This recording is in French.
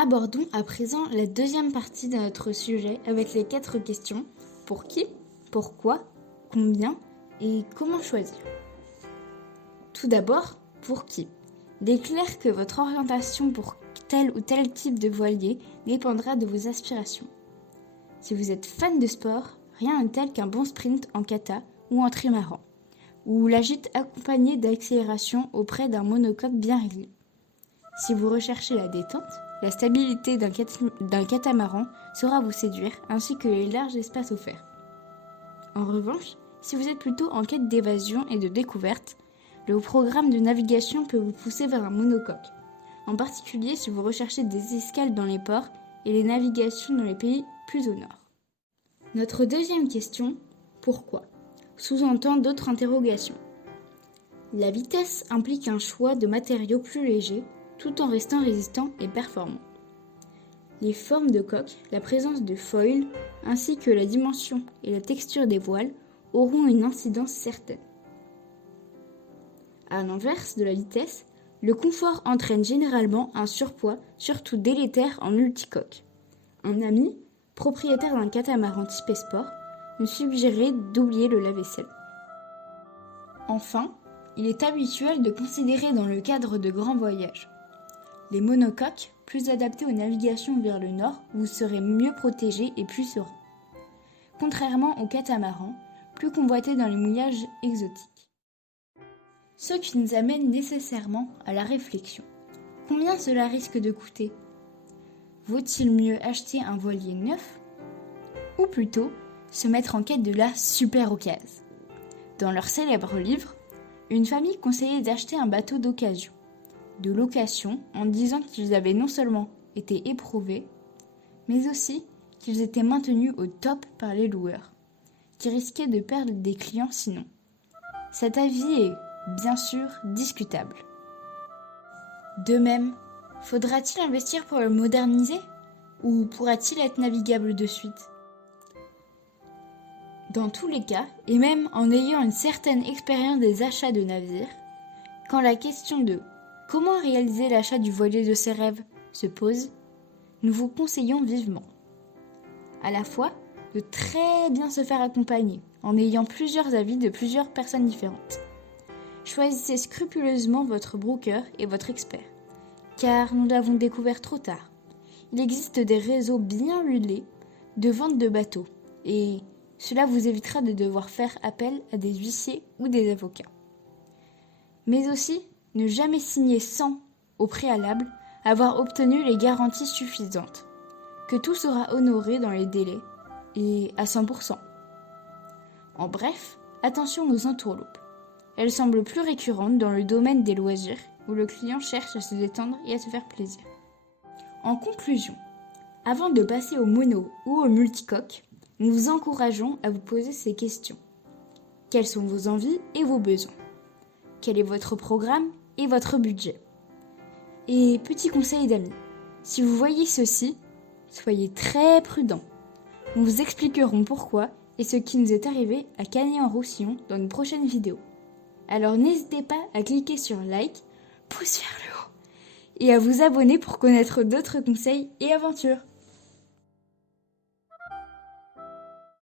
Abordons à présent la deuxième partie de notre sujet avec les 4 questions. Pour qui, pourquoi, combien et comment choisir. Tout d'abord, pour qui? Il est clair que votre orientation pour tel ou tel type de voilier dépendra de vos aspirations. Si vous êtes fan de sport, rien de tel qu'un bon sprint en kata ou en trimaran, ou la gîte accompagnée d'accélération auprès d'un monocoque bien réglé. Si vous recherchez la détente, la stabilité d'un catamaran saura vous séduire, ainsi que les larges espaces offerts. En revanche, si vous êtes plutôt en quête d'évasion et de découverte, le programme de navigation peut vous pousser vers un monocoque, en particulier si vous recherchez des escales dans les ports et les navigations dans les pays plus au nord. Notre deuxième question, pourquoi, sous-entend d'autres interrogations. La vitesse implique un choix de matériaux plus légers, tout en restant résistant et performant. Les formes de coque, la présence de foils, ainsi que la dimension et la texture des voiles auront une incidence certaine. À l'inverse de la vitesse, le confort entraîne généralement un surpoids, surtout délétère en multicoque. Un ami, propriétaire d'un catamaran type sport, me suggérait d'oublier le lave-vaisselle. Enfin, il est habituel de considérer dans le cadre de grands voyages les monocoques, plus adaptés aux navigations vers le nord, vous serez mieux protégés et plus serein. Contrairement aux catamarans, plus convoités dans les mouillages exotiques. Ce qui nous amène nécessairement à la réflexion. Combien cela risque de coûter? Vaut-il mieux acheter un voilier neuf? Ou plutôt, se mettre en quête de la super occasion? Dans leur célèbre livre, une famille conseillait d'acheter un bateau d'occasion, de location, en disant qu'ils avaient non seulement été éprouvés, mais aussi qu'ils étaient maintenus au top par les loueurs, qui risquaient de perdre des clients sinon. Cet avis est, bien sûr, discutable. De même, faudra-t-il investir pour le moderniser, ou pourra-t-il être navigable de suite? Dans tous les cas, et même en ayant une certaine expérience des achats de navires, quand la question de comment réaliser l'achat du voilier de ses rêves se pose, nous vous conseillons vivement, à la fois, de très bien se faire accompagner, en ayant plusieurs avis de plusieurs personnes différentes. Choisissez scrupuleusement votre broker et votre expert, car nous l'avons découvert trop tard. Il existe des réseaux bien huilés de vente de bateaux, et cela vous évitera de devoir faire appel à des huissiers ou des avocats. Mais aussi, ne jamais signer sans, au préalable, avoir obtenu les garanties suffisantes, que tout sera honoré dans les délais, et à 100%. En bref, attention aux entourloupes. Elles semblent plus récurrentes dans le domaine des loisirs, où le client cherche à se détendre et à se faire plaisir. En conclusion, avant de passer au mono ou au multicoque, nous vous encourageons à vous poser ces questions. Quelles sont vos envies et vos besoins? Quel est votre programme et votre budget? Et petit conseil d'amis, si vous voyez ceci, soyez très prudents. Nous vous expliquerons pourquoi et ce qui nous est arrivé à Cagny-en-Roussillon dans une prochaine vidéo. Alors n'hésitez pas à cliquer sur like, pouce vers le haut, et à vous abonner pour connaître d'autres conseils et aventures.